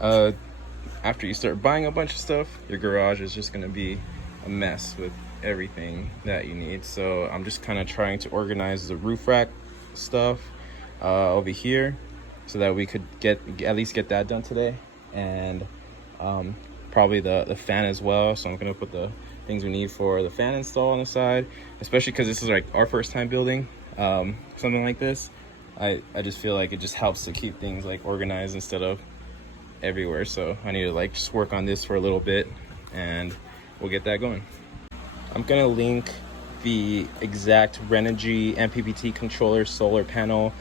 After you start buying a bunch of stuff, your garage is just gonna be a mess with everything that you need. So I'm just kind of trying to organize the roof rack stuff over here so that we could at least get that done today, and probably the fan as well. So I'm gonna put the things we need for the fan install on the side, especially because this is like our first time building something like this. I just feel like it just helps to keep things like organized instead of everywhere. So I need to like just work on this for a little bit and we'll get that going. I'm gonna link the exact Renogy mppt controller solar panel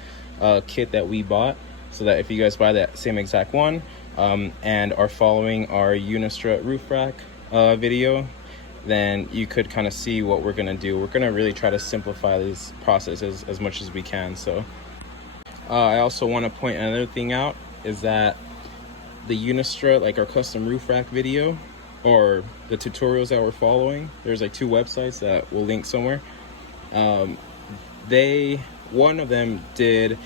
kit that we bought, so that if you guys buy that same exact one and are following our Unistrut roof rack video, then you could kind of see what we're gonna do. We're gonna really try to simplify this process as much as we can. So I also want to point another thing out, is that the Unistrut, like our custom roof rack video, or the tutorials that we're following, there's like 2 websites that we'll link somewhere. One of them did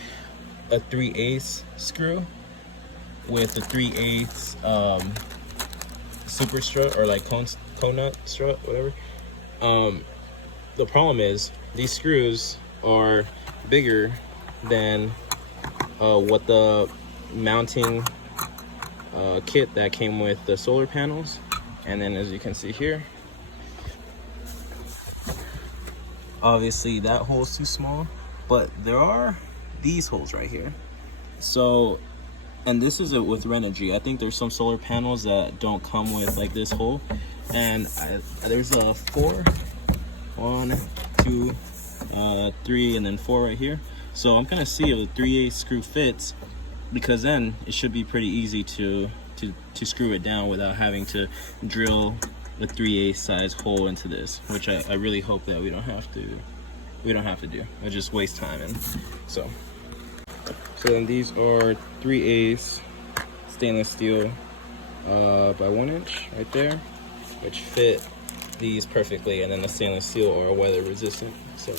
a 3/8 screw with a 3/8 super strut, or like cone nut strut, whatever. The problem is these screws are bigger than what the mounting kit that came with the solar panels. And then as you can see here, obviously that hole's too small, but there are these holes right here. So, and this is it with Renogy. I think there's some solar panels that don't come with like this hole, and there's a 4, 1, 2, 3, and then 4 right here. So I'm gonna see if the 3/8 screw fits, because then it should be pretty easy to screw it down without having to drill the 3/8 size hole into this, which I really hope that we don't have to do. It just waste time. And so then these are 3/8 stainless steel by 1 inch right there, which fit these perfectly, and then the stainless steel are weather resistant. So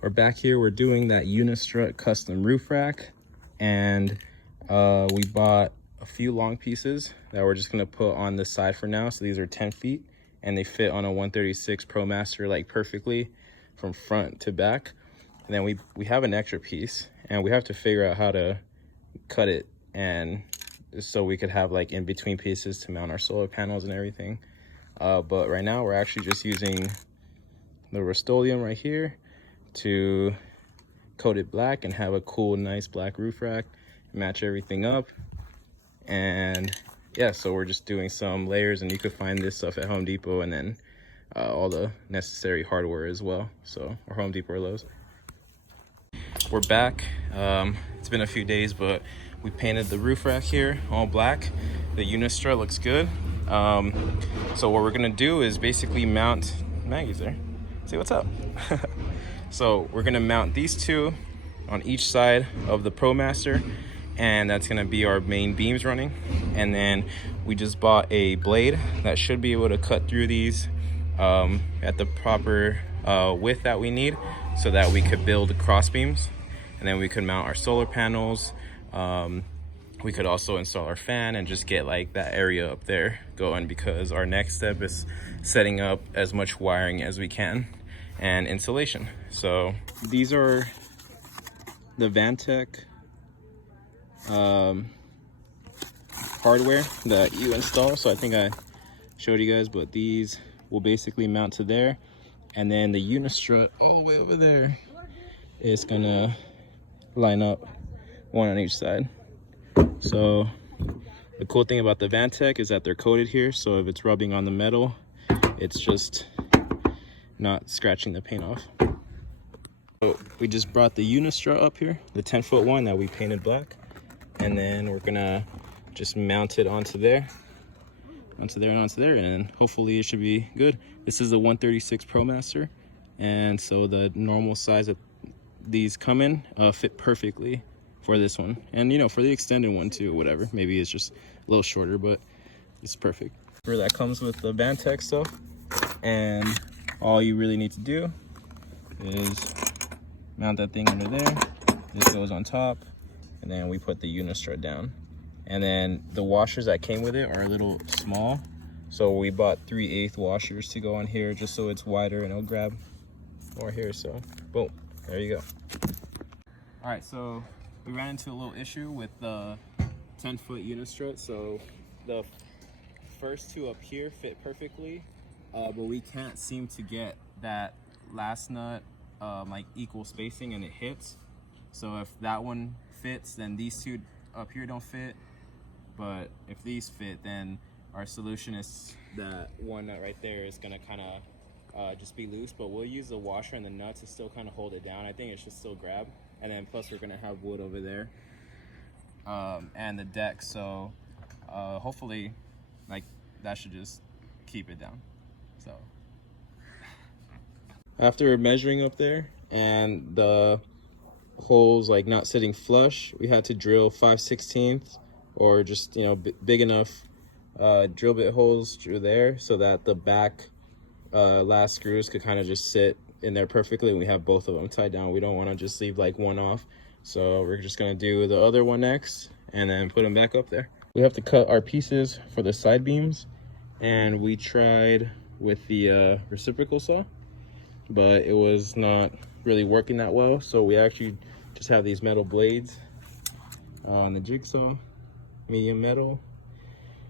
we're back here, we're doing that Unistrut custom roof rack, and we bought a few long pieces that we're just gonna put on the side for now. So these are 10 feet and they fit on a 136 ProMaster like perfectly from front to back. And then we have an extra piece, and we have to figure out how to cut it, and so we could have like in between pieces to mount our solar panels and everything. But right now we're actually just using the Rust-Oleum right here to coat it black and have a cool nice black roof rack, match everything up. And yeah, so we're just doing some layers, and you could find this stuff at Home Depot, and then all the necessary hardware as well, so, or Home Depot or Lowe's. We're back. It's been a few days, but we painted the roof rack here all black. The Unistrut looks good. So what we're gonna do is basically mount, Maggie's there, say what's up. So we're gonna mount these 2 on each side of the ProMaster, and that's gonna be our main beams running. And then we just bought a blade that should be able to cut through these at the proper width that we need, so that we could build cross beams, and then we could mount our solar panels. We could also install our fan and just get like that area up there going, because our next step is setting up as much wiring as we can and insulation. So these are the Vantech hardware that you install. So I think I showed you guys, but these will basically mount to there, and then the Unistrut all the way over there is gonna line up, one on each side. So the cool thing about the Vantech is that they're coated here, so if it's rubbing on the metal, it's just not scratching the paint off. So we just brought the Unistrut up here, the 10-foot one that we painted black, and then we're gonna just mount it onto there, and then hopefully it should be good. This is a 136 ProMaster, and so the normal size that these come in fit perfectly for this one, and you know, for the extended one too, whatever, maybe it's just a little shorter, but it's perfect. That comes with the Vantech stuff, and all you really need to do is mount that thing under there. This goes on top, and then we put the Unistrut down, And then the washers that came with it are a little small, so we bought 3/8 washers to go on here just so it's wider and it'll grab more here. So boom, there you go. All right, so we ran into a little issue with the 10-foot Unistrut. So the first two up here fit perfectly, but we can't seem to get that last nut like equal spacing, and it hits. So if that one fits, then these two up here don't fit. But if these fit, then our solution is that one nut right there is gonna kind of just be loose, but we'll use the washer and the nut to still kind of hold it down. I think it should still grab. And then plus we're gonna have wood over there and the deck. So hopefully like that should just keep it down. So after measuring up there and the holes like not sitting flush, we had to drill 5/16 or just, you know, big enough drill bit holes through there so that the back last screws could kind of just sit in there perfectly, and we have both of them tied down. We don't want to just leave like one off, so we're just going to do the other one next and then put them back up there. We have to cut our pieces for the side beams, and we tried with the reciprocal saw, but it was not really working that well, so we actually just have these metal blades on the jigsaw, medium metal,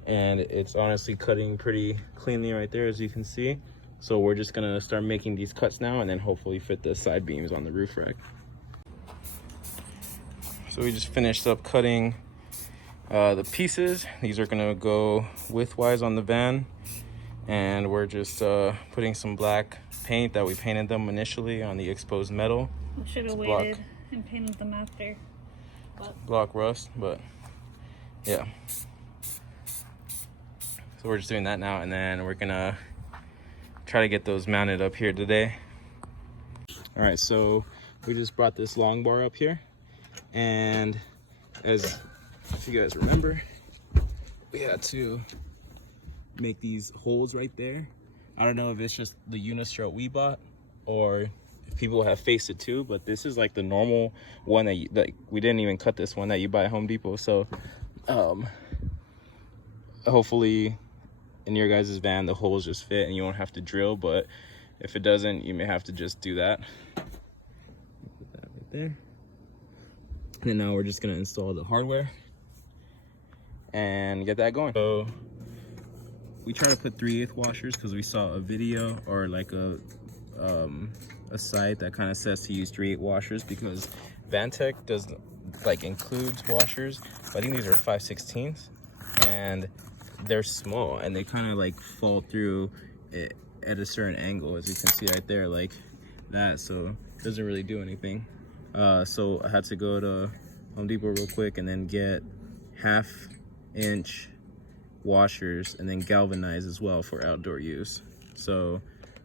and it's honestly cutting pretty cleanly right there, as you can see. So we're just gonna start making these cuts now and then hopefully fit the side beams on the roof rack. So we just finished up cutting the pieces. These are gonna go widthwise on the van, and we're just putting some black paint that we painted them initially on the exposed metal. We should have waited and painted them after. Block rust, but yeah. So we're just doing that now, and then we're gonna try to get those mounted up here today. All right, so we just brought this long bar up here, and as if you guys remember, we had to make these holes right there. I don't know if it's just the Unistrut we bought or if people have faced it too, but this is like the normal one that like we didn't even cut this one that you buy at Home Depot. So hopefully in your guys' van the holes just fit and you won't have to drill, but if it doesn't, you may have to just do that. Put that right there. And then now we're just gonna install the hardware and get that going. So we try to put 3/8 washers because we saw a video or like a site that kind of says to use 3/8 washers, because Vantech does like includes washers, but I think these are 5/16 and they're small and they kind of like fall through it at a certain angle, as you can see right there, like that. So it doesn't really do anything. So I had to go to Home Depot real quick and then get 1/2 inch washers and then galvanize as well for outdoor use. So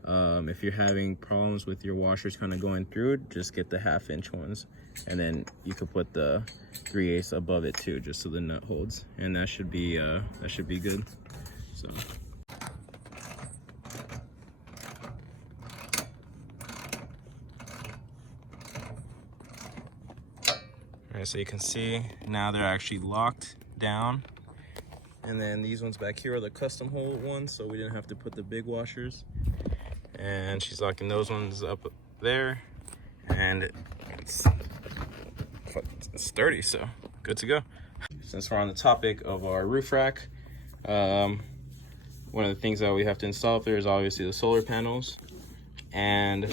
if you're having problems with your washers kind of going through it, just get the 1/2 inch ones, and then you could put the 3/8 above it too, just so the nut holds, and that should be good. So all right, so you can see now they're actually locked down. And then these ones back here are the custom hole ones, so we didn't have to put the big washers. And she's locking those ones up there, and it's sturdy, so good to go. Since we're on the topic of our roof rack, one of the things that we have to install up there is obviously the solar panels. And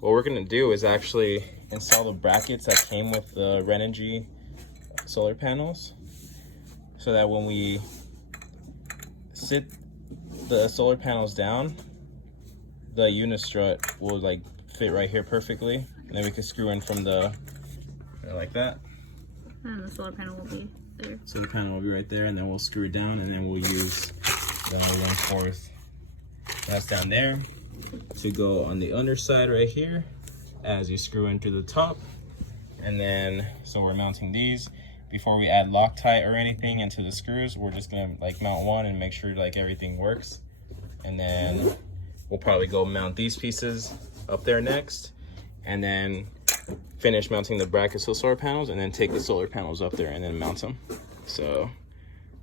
what we're gonna do is actually install the brackets that came with the Renogy solar panels, so that when we sit the solar panels down, the Unistrut will like fit right here perfectly, and then we can screw in from the like that, and the solar panel will be there. So the panel will be right there, and then we'll screw it down, and then we'll use the 1/4 that's down there to go on the underside right here as you screw into the top. And then so we're mounting these. Before we add Loctite or anything into the screws, we're just gonna like mount one and make sure like everything works, and then we'll probably go mount these pieces up there next, and then finish mounting the brackets to the solar panels, and then take the solar panels up there and then mount them. So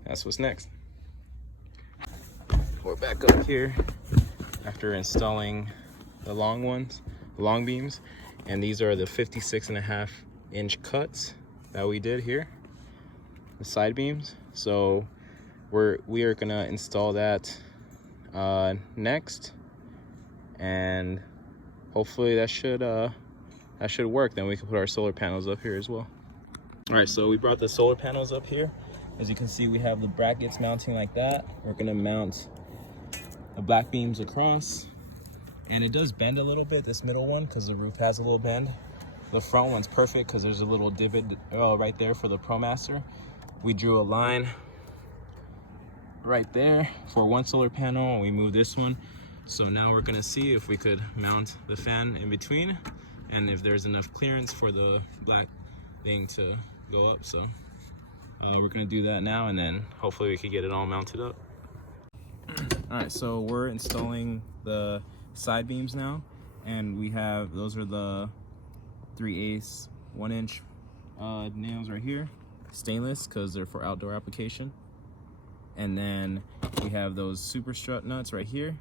that's what's next. We're back up here after installing the long beams, and these are the 56.5-inch cuts that we did here, the side beams. So we are gonna install that next, and hopefully that should work. Then we can put our solar panels up here as well. All right, so we brought the solar panels up here. As you can see, we have the brackets mounting like that. We're gonna mount the black beams across, and it does bend a little bit, this middle one, because the roof has a little bend. The front one's perfect because there's a little divot right there for the ProMaster. We drew a line right there for one solar panel, and we moved this one. So now we're gonna see if we could mount the fan in between, and if there's enough clearance for the black thing to go up. So we're gonna do that now, and then hopefully we could get it all mounted up. All right, so we're installing the side beams now, and we have, those are the 3/8 1-inch nails right here, stainless because they're for outdoor application. And then we have those super strut nuts right here,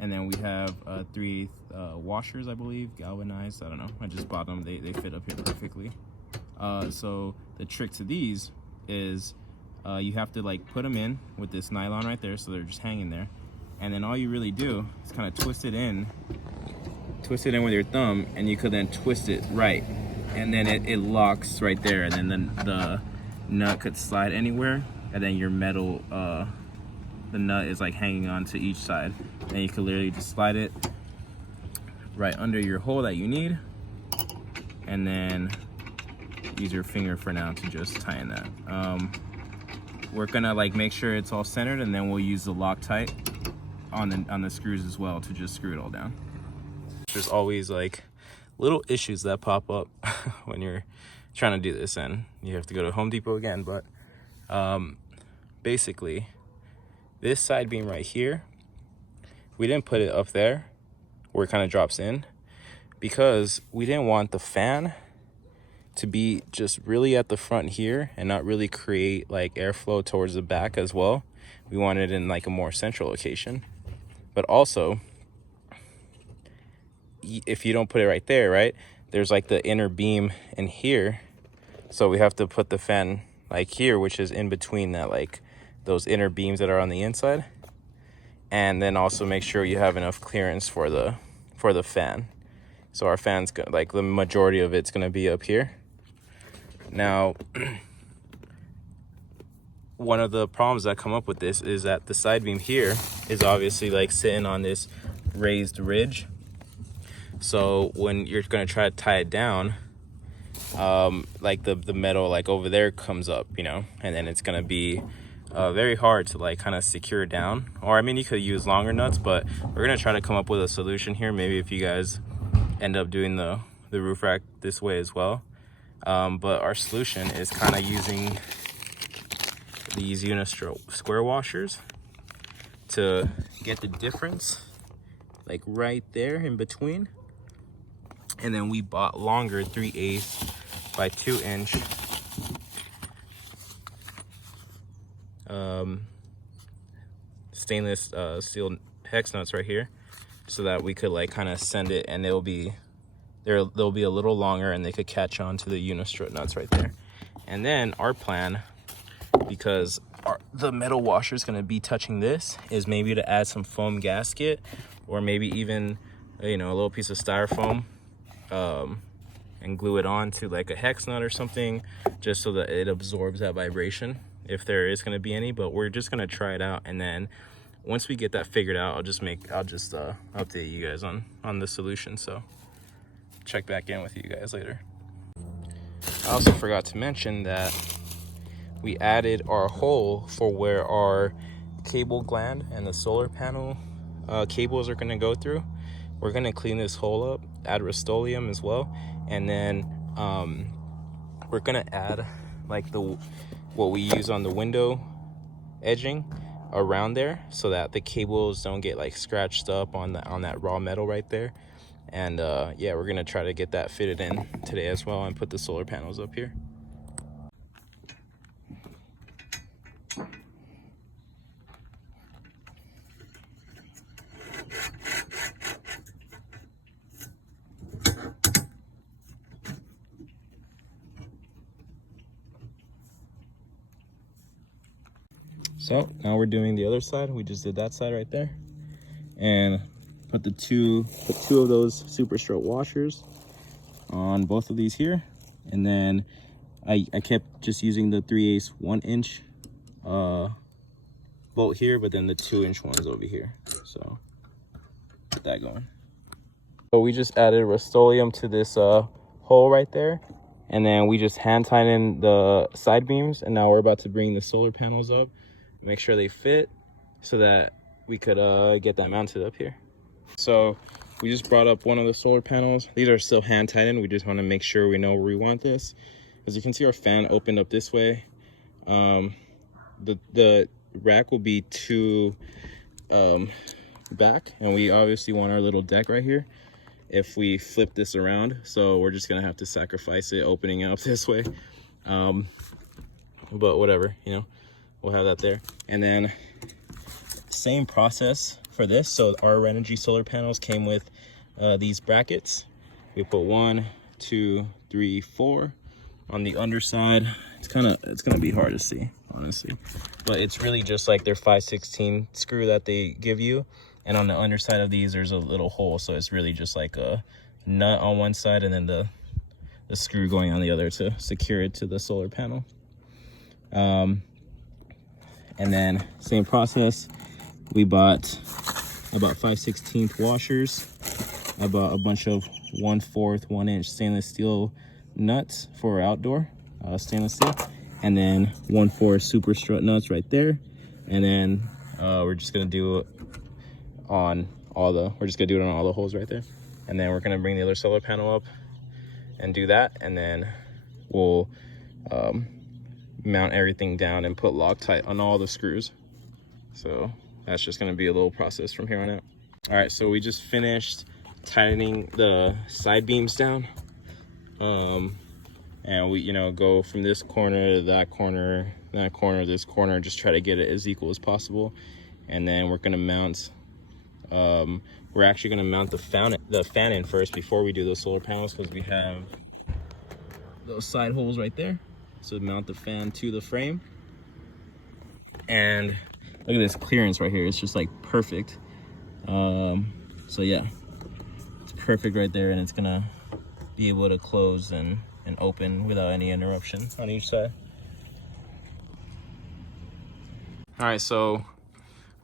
and then we have 3/8 washers, I believe, galvanized. I don't know, I just bought them. They fit up here perfectly. So the trick to these is you have to like put them in with this nylon right there, so they're just hanging there, and then all you really do is kind of twist it in with your thumb, and you could then twist it right, and then it locks right there, and then the nut could slide anywhere, and then your metal the nut is like hanging on to each side, and you can literally just slide it right under your hole that you need, and then use your finger for now to just tighten that. We're gonna like make sure it's all centered, and then we'll use the Loctite on the screws as well to just screw it all down. There's always like little issues that pop up when you're trying to do this, and you have to go to Home Depot again. But basically, this side beam right here, we didn't put it up there where it kind of drops in, because we didn't want the fan to be just really at the front here and not really create like airflow towards the back as well. We wanted it in like a more central location. But also, if you don't put it right there, right, there's like the inner beam in here, so we have to put the fan like here, which is in between that, like those inner beams that are on the inside, and then also make sure you have enough clearance for the fan. So our fan's like the majority of it's gonna be up here. Now, one of the problems that come up with this is that the side beam here is obviously like sitting on this raised ridge. So when you're gonna try to tie it down, like the metal like over there comes up, you know, and then it's gonna be very hard to like kind of secure down. Or I mean, you could use longer nuts, but we're gonna try to come up with a solution here. Maybe if you guys end up doing the roof rack this way as well. But our solution is kind of using these Unistrut square washers to get the difference like right there in between. And then we bought longer 3/8 by 2-inch stainless steel hex nuts right here, so that we could like kind of send it, and they'll be a little longer, and they could catch on to the Unistrut nuts right there. And then our plan, because the metal washer is going to be touching this, is maybe to add some foam gasket, or maybe even, you know, a little piece of styrofoam, and glue it on to like a hex nut or something, just so that it absorbs that vibration, if there is going to be any. But we're just going to try it out, and then once we get that figured out, I'll just update you guys on the solution. So check back in with you guys later. I also forgot to mention that we added our hole for where our cable gland and the solar panel cables are going to go through. We're going to clean this hole up, add Rust-Oleum as well, and then we're going to add like what we use on the window edging around there, so that the cables don't get like scratched up on that raw metal right there. And yeah, we're gonna try to get that fitted in today as well, and put the solar panels up here. So now we're doing the other side. We just did that side right there, and put two of those super strut washers on both of these here, and then I kept just using the 3/8 1-inch bolt here, but then the 2-inch ones over here. So get that going. So we just added Rust-Oleum to this hole right there, and then we just hand tightened the side beams, and now we're about to bring the solar panels up, make sure they fit so that we could get that mounted up here. So we just brought up one of the solar panels. These are still hand tightened. We just want to make sure we know where we want this. As you can see, our fan opened up this way. The rack will be to back, and we obviously want our little deck right here if we flip this around, so we're just gonna have to sacrifice it opening up this way, but whatever, you know, we'll have that there. And then same process for this. So our renogy solar panels came with these brackets. We put 1, 2, 3, 4 on the underside. It's gonna be hard to see, honestly, but it's really just like their 5/16 screw that they give you, and on the underside of these there's a little hole, so it's really just like a nut on one side and then the screw going on the other to secure it to the solar panel. And then same process, we bought about 5/16 washers. I bought a bunch of 1/4 1-inch stainless steel nuts for outdoor stainless steel, and then 1/4 super strut nuts right there. And then we're just gonna do it on all the holes right there, and then we're gonna bring the other solar panel up and do that, and then we'll mount everything down and put Loctite on all the screws. So that's just gonna be a little process from here on out. All right, so we just finished tightening the side beams down, and we, you know, go from this corner to that corner, this corner, just try to get it as equal as possible. And then we're gonna mount, we're actually gonna mount the fan in first before we do those solar panels, because we have those side holes right there. So mount the fan to the frame, and look at this clearance right here. It's just like perfect. So yeah, it's perfect right there, and it's gonna be able to close and open without any interruption on each side. All right, so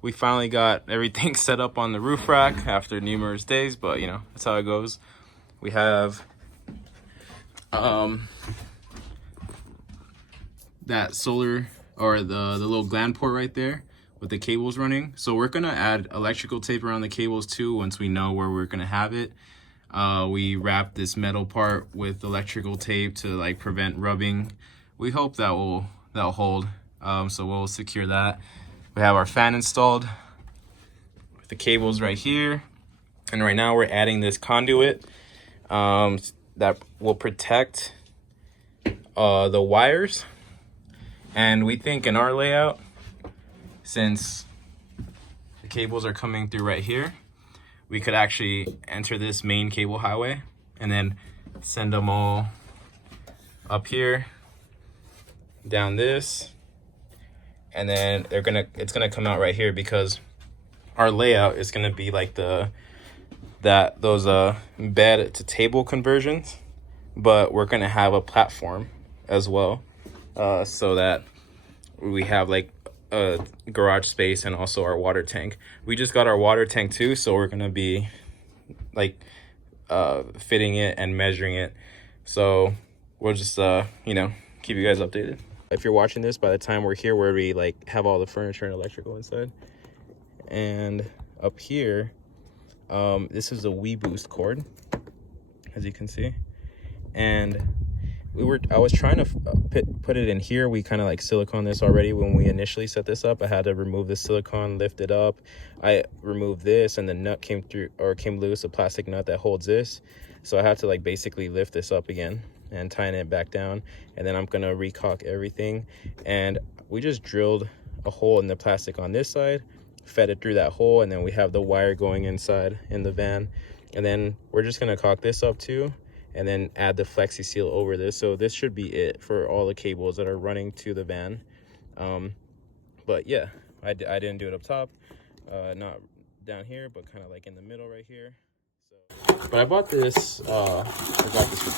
we finally got everything set up on the roof rack after numerous days, but you know, that's how it goes. We have that solar, or the little gland port right there with the cables running. So we're gonna add electrical tape around the cables too once we know where we're gonna have it. We wrap this metal part with electrical tape to like prevent rubbing. We hope that'll hold. So we'll secure that. We have our fan installed with the cables right here, and right now we're adding this conduit that will protect the wires. And we think in our layout, since the cables are coming through right here, we could actually enter this main cable highway and then send them all up here, down this, and then it's gonna come out right here, because our layout is gonna be like those bed to table conversions, but we're gonna have a platform as well, so that we have like a garage space and also our water tank. We just got our water tank too, so we're gonna be like fitting it and measuring it. So we'll just you know, keep you guys updated. If you're watching this by the time we're here, where we like have all the furniture and electrical inside. And up here, this is a WeBoost cord, as you can see, and I was trying to put it in here. We kind of like silicone this already when we initially set this up. I had to remove the silicone, lift it up. I removed this, and the nut came loose, a plastic nut that holds this. So I had to like basically lift this up again and tighten it back down. And then I'm gonna recock everything. And we just drilled a hole in the plastic on this side, fed it through that hole, and then we have the wire going inside in the van. And then we're just gonna caulk this up too, and then add the flexi seal over this. So this should be it for all the cables that are running to the van. But yeah, I didn't do it up top, not down here, but kind of like in the middle right here. So, but I bought this for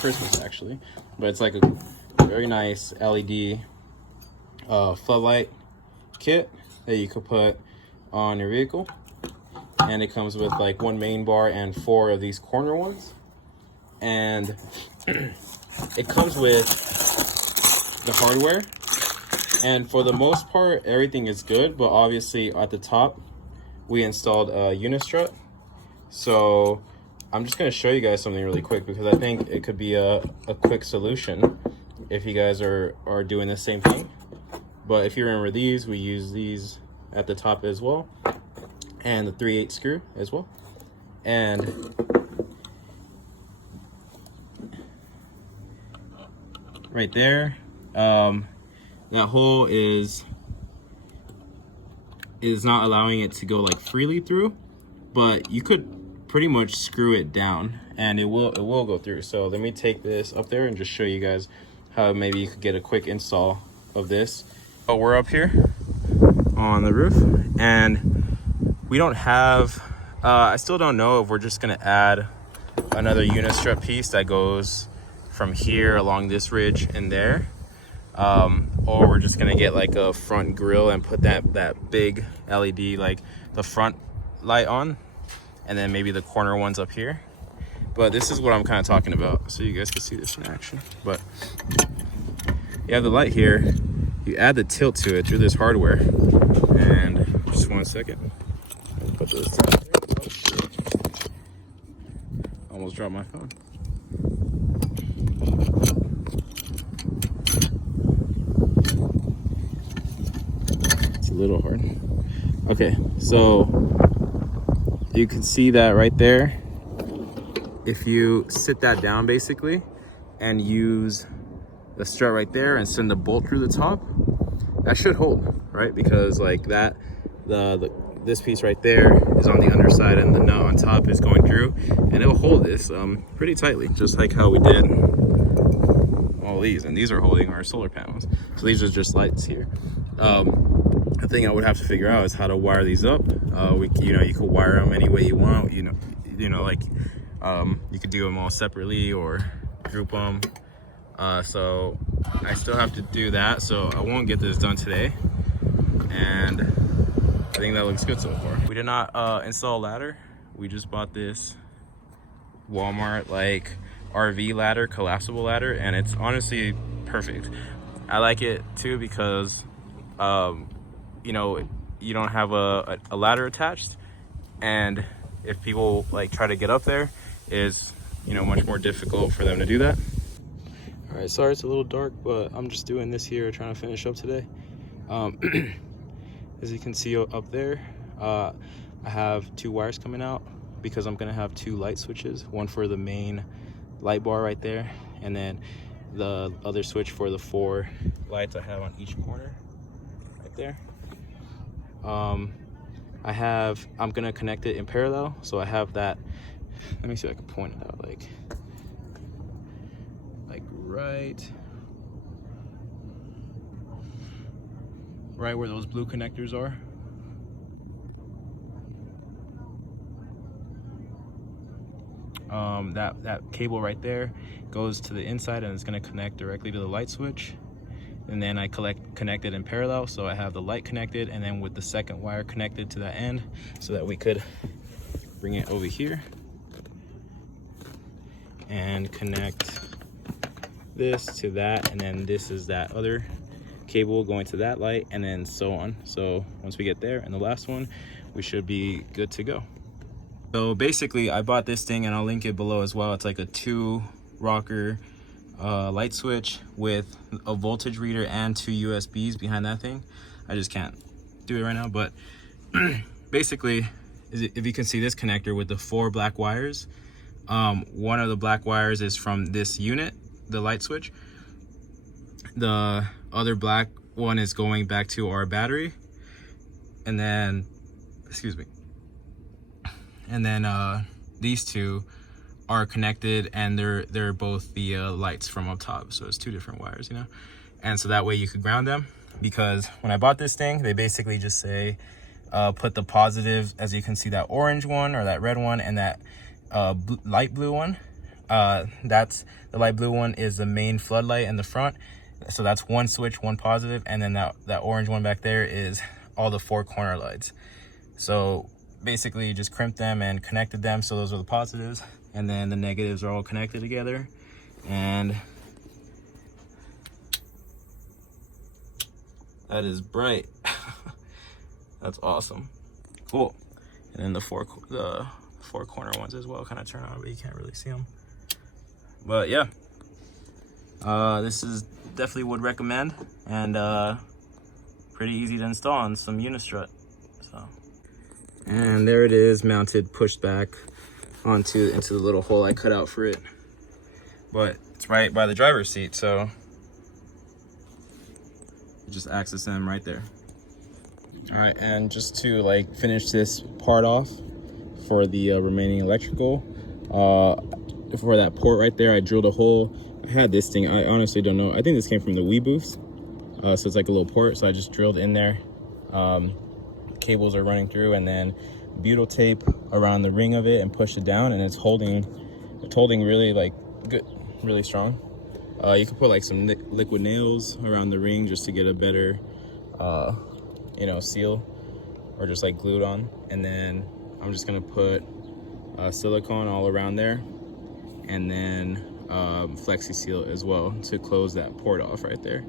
Christmas actually, but it's like a very nice LED floodlight kit that you could put on your vehicle, and it comes with like one main bar and 4 of these corner ones, and it comes with the hardware, and for the most part everything is good, but obviously at the top we installed a Unistrut. So I'm just going to show you guys something really quick, because I think it could be a quick solution if you guys are doing the same thing. But if you remember these, we use these at the top as well, and the 3/8 screw as well. And right there, that hole is not allowing it to go like freely through, but you could pretty much screw it down and it will go through. So let me take this up there and just show you guys how maybe you could get a quick install of this. Oh, we're up here on the roof, and we don't have I still don't know if we're just gonna add another Unistrut piece that goes from here along this ridge and there, or we're just gonna get like a front grill and put that big LED, like the front light on, and then maybe the corner ones up here. But this is what I'm kind of talking about, so you guys can see this in action. But you have the light here, you add the tilt to it through this hardware, and just 1 second, put this down. Almost dropped my phone. It's a little hard. Okay, so you can see that right there. If you sit that down basically and use the strut right there and send the bolt through the top, that should hold, right? Because like that, this piece right there is on the underside and the nut on top is going through, and it'll hold this pretty tightly, just like how we did all these. And these are holding our solar panels, so these are just lights here. The thing I would have to figure out is how to wire these up. You could wire them any way you want. Like you could do them all separately or group them. So I still have to do that, so I won't get this done today. And I think that looks good so far. We did not install a ladder. We just bought this Walmart like RV ladder, collapsible ladder, and it's honestly perfect. I like it too because you don't have a ladder attached, and if people like try to get up there, is much more difficult for them to do that. All right, sorry it's a little dark, but I'm just doing this here, trying to finish up today. As you can see up there, I have 2 wires coming out because I'm gonna have 2 light switches, one for the main light bar right there, and then the other switch for the 4 lights I have on each corner right there. I'm gonna connect it in parallel, so I have that. Let me see if I can point it out, like right where those blue connectors are. That cable right there goes to the inside and it's going to connect directly to the light switch, and then I connect it in parallel, so I have the light connected and then with the second wire connected to that end, so that we could bring it over here and connect this to that, and then this is that other cable going to that light, and then so on. So once we get there and the last one, we should be good to go. So basically I bought this thing, and I'll link it below as well. It's like a 2 rocker light switch with a voltage reader and 2 USBs behind that thing. I just can't do it right now, but basically, if you can see this connector with the 4 black wires, one of the black wires is from this unit, the light switch. The other black one is going back to our battery, and then, excuse me, and then these two are connected, and they're both the lights from up top. So it's two different wires, you know, and so that way you could ground them. Because when I bought this thing, they basically just say put the positive, as you can see, that orange one or that red one, and that light blue one. That's the light blue one is the main floodlight in the front, so that's one switch, one positive, and then that orange one back there is all the 4 corner lights. So basically you just crimped them and connected them, so those are the positives, and then the negatives are all connected together. And that is bright. That's awesome. Cool. And then the four corner ones as well kind of turn on, but you can't really see them. But yeah, this is definitely would recommend, and pretty easy to install on some Unistrut. So, and there it is, mounted, pushed back into the little hole I cut out for it. But it's right by the driver's seat, so you just access them right there. All right, and just to like finish this part off for the remaining electrical, for that port right there, I drilled a hole. I had this thing, I honestly don't know, I think this came from the Wii booths. So it's like a little port, so I just drilled in there. Cables are running through, and then butyl tape around the ring of it and pushed it down, and it's holding really like good, really strong. You can put like some liquid nails around the ring just to get a better you know, seal, or just like glued on. And then I'm just gonna put silicone all around there, and then flexi seal as well to close that port off right there.